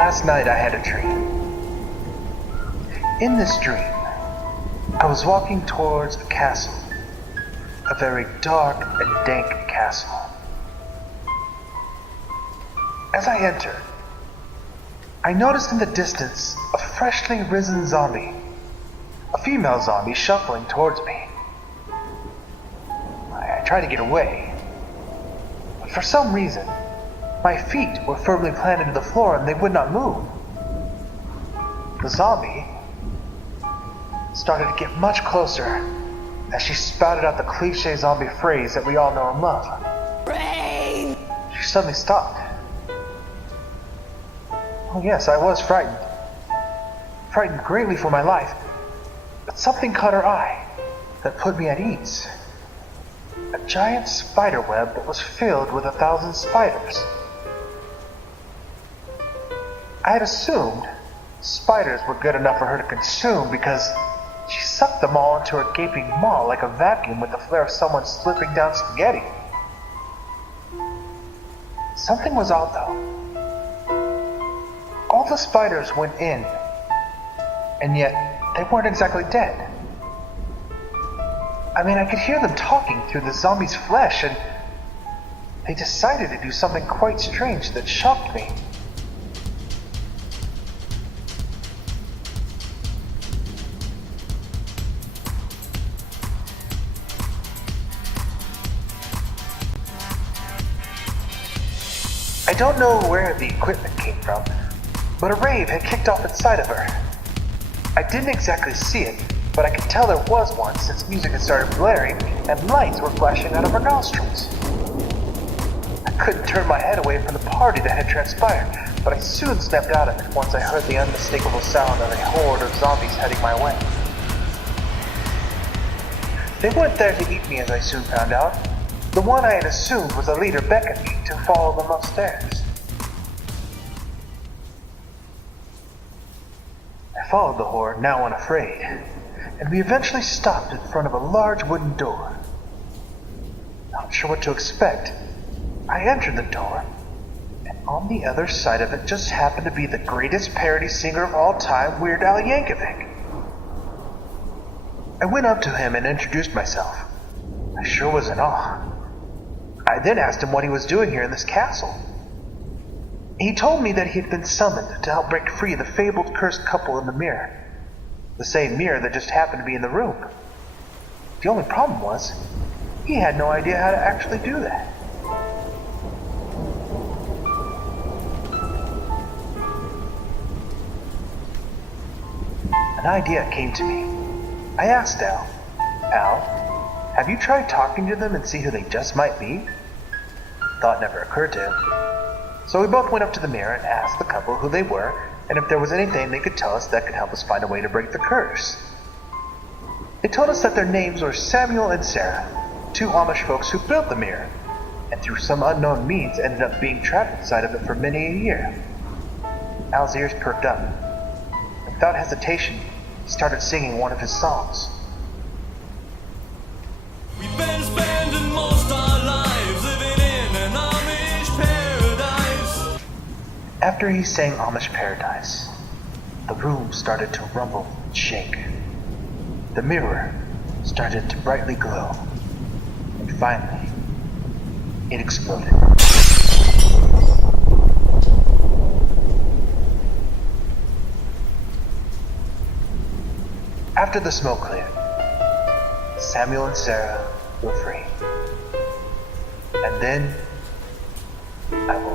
Last night I had a dream. In this dream, I was walking towards a castle, a very dark and dank castle. As I entered, I noticed in the distance a freshly risen zombie, a female zombie shuffling towards me. I tried to get away, but for some reason, my feet were firmly planted to the floor and they would not move. The zombie started to get much closer as she spouted out the cliche zombie phrase that we all know and love. Brain! She suddenly stopped. Oh yes, I was frightened. Frightened greatly for my life. But something caught her eye that put me at ease. A giant spider web that was filled with 1,000 spiders. I had assumed spiders were good enough for her to consume because she sucked them all into her gaping maw like a vacuum with the flair of someone slurping down spaghetti. Something was odd though. All the spiders went in, and yet they weren't exactly dead. I mean, I could hear them talking through the zombie's flesh, and they decided to do something quite strange that shocked me. I don't know where the equipment came from, but a rave had kicked off inside of her. I didn't exactly see it, but I could tell there was one since music had started blaring and lights were flashing out of her nostrils. I couldn't turn my head away from the party that had transpired, but I soon snapped out of it once I heard the unmistakable sound of a horde of zombies heading my way. They weren't there to eat me, as I soon found out. The one I had assumed was a leader beckoned me to follow them upstairs. I followed the horde, now unafraid, and we eventually stopped in front of a large wooden door. Not sure what to expect, I entered the door, and on the other side of it just happened to be the greatest parody singer of all time, Weird Al Yankovic. I went up to him and introduced myself. I sure was in awe. I then asked him what he was doing here in this castle. He told me that he had been summoned to help break free the fabled cursed couple in the mirror. The same mirror that just happened to be in the room. The only problem was, he had no idea how to actually do that. An idea came to me. I asked Al, have you tried talking to them and see who they just might be? Thought never occurred to him. So we both went up to the mirror and asked the couple who they were and if there was anything they could tell us that could help us find a way to break the curse. They told us that their names were Samuel and Sarah, two Amish folks who built the mirror, and through some unknown means ended up being trapped inside of it for many a year. Al's ears perked up. Without hesitation, he started singing one of his songs. We've been spending most our lives living in an Amish paradise. After he sang Amish Paradise, the room started to rumble and shake. The mirror started to brightly glow, and finally, it exploded. After the smoke cleared, Samuel and Sarah were free. And then I woke